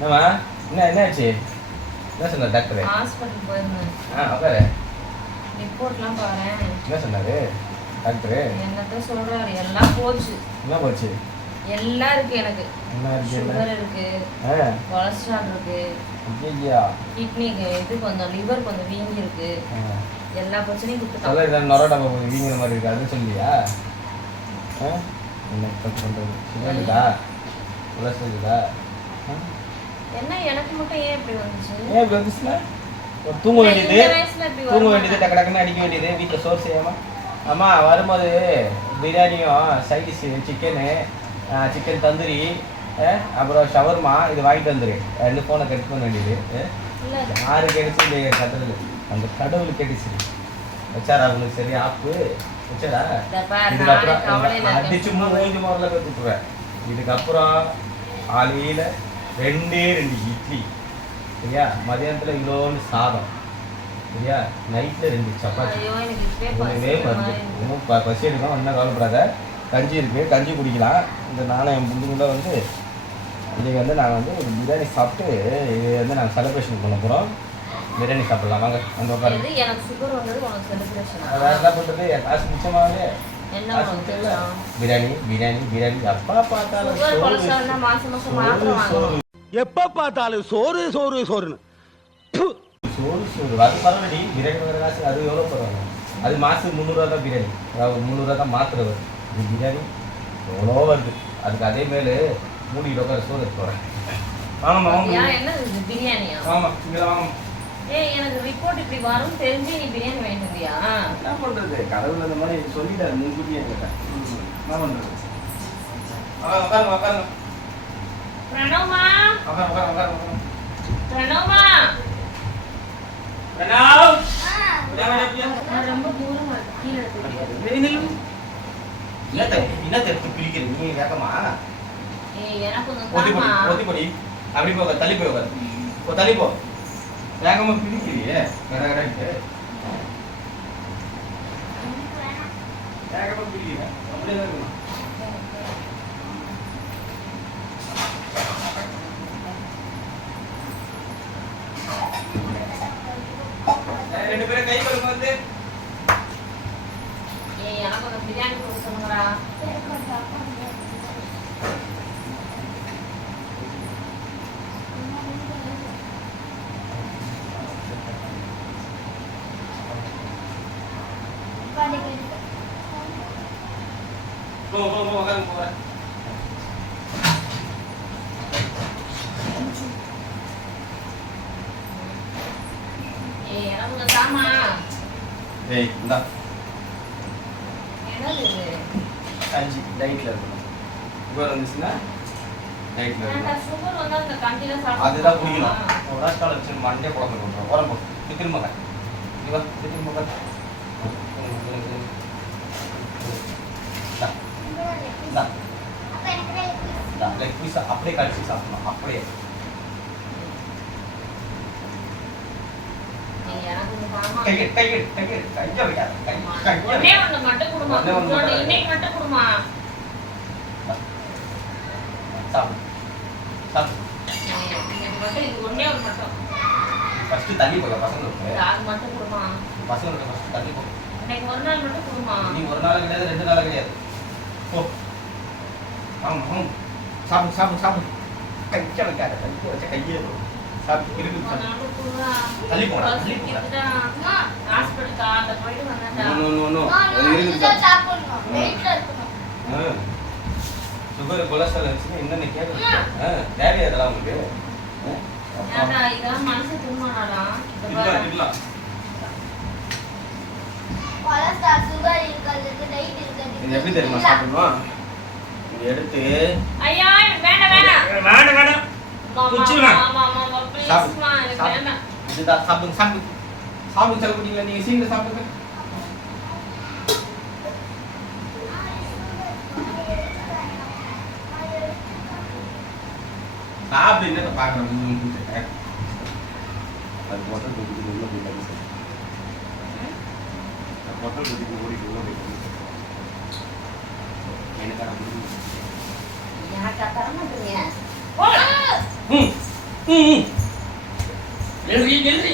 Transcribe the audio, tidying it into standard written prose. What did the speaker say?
என்னம்மா என்ன ஆச்சு? என்ன சொன்னார் டாக்டர்? ஹாஸ்பிட்டல் போயிருந்தேன். உட்காரு. ரிப்போர்ட்லாம் பாரேன். என்ன சொன்னாரு டாக்டர்? என்னத்த சொல்றாரு, எல்லாம் போச்சு. என்ன போச்சு? எல்லாம் இருக்கு எனக்கு. என்ன இருக்கு? சுகர் இருக்கு, கொலஸ்ட்ரால் இருக்கு, ஐயா கிட்னிக்கு இது கொஞ்சம் லிவர் கொஞ்சம் வீங்கி இருக்கு. எல்லா பிரச்சனையும் கொடுத்துட்டாங்க. சொல்ல நொரடா வீங்கிற மாதிரி இருக்கு, அது சொல்லியா? என்ன பண்றது? சுகர் இருக்கா, கொலஸ்ட்ரால் இருக்கா? என்ன எனக்கு மட்டும் ஏன் இப்படி வந்துச்சு? ஏன் இப்படி வந்துச்சுன்னா தூங்க வேண்டியது டக்கு டக்குன்னு அடிக்க வேண்டியது, வீட்டில் சோறு செய்யாம. அம்மா வரும்போது பிரியாணியும் சைடிஷ் சிக்கன் தந்தூரி அப்புறம் ஷவர்மா இது வாங்கிட்டு வந்துரு. 2 ஃபோனை கட் பண்ண வேண்டியது. யாரு கேட்டுச்சு? இந்த கடவுள், அந்த கடவுள் கேட்டுச்சு. வச்சாரா அவங்களுக்கு சரி ஆப்பு வச்சாரா? இதுக்கப்புறம் அடிச்சு மூஞ்சி முதல்ல கற்றுக்குவேன். இதுக்கப்புறம் காலையில் 2 இட்லி சரியா, மதியானத்தில் இவ்வளோன்னு சாதம் சரியா, நைட்டில் 2 சப்பாத்தி. ஒன்றுமே மருந்து ஒன்றும் பசி எடுக்கலாம், ஒன்றும் கவலைப்படாத. கஞ்சி இருக்குது, கஞ்சி குடிக்கலாம். இந்த நானும் என் புந்துக்குள்ள வந்து இன்றைக்கி வந்து நாங்கள் வந்து ஒரு பிரியாணி சாப்பிட்டு இது வந்து நாங்கள் செலிப்ரேஷன் பண்ண போகிறோம். பிரியாணி சாப்பிடலாம் வாங்க. அந்த உட்காரு. அதான் என்ன பண்ணுறது, என் காசு மிச்சமாகவே பிரியாணி பிரியாணி பிரியாணி அப்பா பார்த்தாலும் எப்ப பார்த்தாலும் சோறு சோறு சோறுன்னு சோறு சோறு அது பரவாயில்ல. பிரியாணி வர காசு அது எவ்வளோ பரவாயில்ல. அது மாதத்துக்கு 300 தான் பிரியாணி, அதாவது 300 தான் மாத்திரை வருது. இது பிரியாணி எவ்வளோ வருது. அதுக்கு அதே மேலே மூடிட்டு உட்கார சோறு எடுத்து போகிறேன். ஆமாம் ஆமாம் இங்கே வாங்க. எனக்கு ரிப்போர்ட் இப்படி வரும் தெரிஞ்சு நீ பிரியாணி வாங்கிட்டியா? என்ன பண்ணுறது, கடவுள் அந்த மாதிரி சொல்லிட்டாரு முன்கூட்டியே கேட்டேன். என்ன பண்ணுறது? உட்காருங்க உட்காருங்க. பிரணவமா உட்காருங்க. பிரணவமா பிரணவ் ரொம்ப தூரமா இருக்கு, கீழே எடுத்து என்ன தெரிஞ்சு பிடிக்கிறது நீ வேகமா? எனக்கு கொஞ்சம் ஒத்தி பொடி அப்படி போக தள்ளி போய் உட்காரு. தள்ளி போ, வேகமா பிடிக்கிறியே வேகமா பிடிக்கிறேன். அப்படியே இருக்கணும். ரெண்டு பேரும் கை கழுவுங்க வந்து. எனக்கு கொஞ்சம் பிரியாணி கொடுக்க சொல்லுங்கடா. போகிறேன். எனக்கு கொஞ்சம் தாமா. ஏய் இந்தா என்னது இது? கஞ்சி டைட்டில் இருக்கணும். சுகர் வந்துச்சுன்னா டைட்டில் இருக்கணும். சுகர் வந்தால் அந்த கஞ்சியில் சாப்பிட்டு அதுதான் குடிக்கணும். ஒரு ராஷ்டாவில் வச்சு மண்டே குழம்பு கொடுக்குறோம். உரம் போட்டு திரும்ப இவா திரும்ப லைக் பீஸா அப்படியே கடிச்சு சாப்பிடணும். அப்படியே தள்ளி போக பசங்களுக்கு தள்ளி போ. நீ ஒரு நாள் கிடையாது, 2 நாள் கிடையாது. போ. ஆமாம் சாப்பிடு சாப்பிடு சாப்பிடு. கையை வைக்காத, கையை வச்ச கையே சாப்பிட்டு இருக்கு. தள்ளி போடா, தள்ளி போடா. சுகர் கொலஸ்ட்ரால் இருந்துச்சுன்னா என்னென்ன கேட்க தேவையா இதெல்லாம் உங்களுக்கு? இது எப்படி தெரியுமா சாப்பிடணும்? இது எடுத்து குச்சிருங்க. ப்ளீஸ்மா எனக்கு சாப்பிடு. வேண்டாம். இதுதான் சாப்பிடுங்க சாப்பிடுங்க சாப்பிடுங்க செல்லக்குட்டிங்களா நீங்க சீக்கிரம் சாப்பிடுங்க. சாப்பிடு என்னத்தை பார்க்குறேன். அது மொத்தம் தூக்கிட்டு உள்ள போயிட்டாங்க சார். மொத்தம் தூக்கிட்டு ஓடிட்டு உள்ள போயிட்டாங்க. எனக்கான முடிவு. எனக்கு தர மாட்டீங்க. ம் ம் ம். நெறி நெறி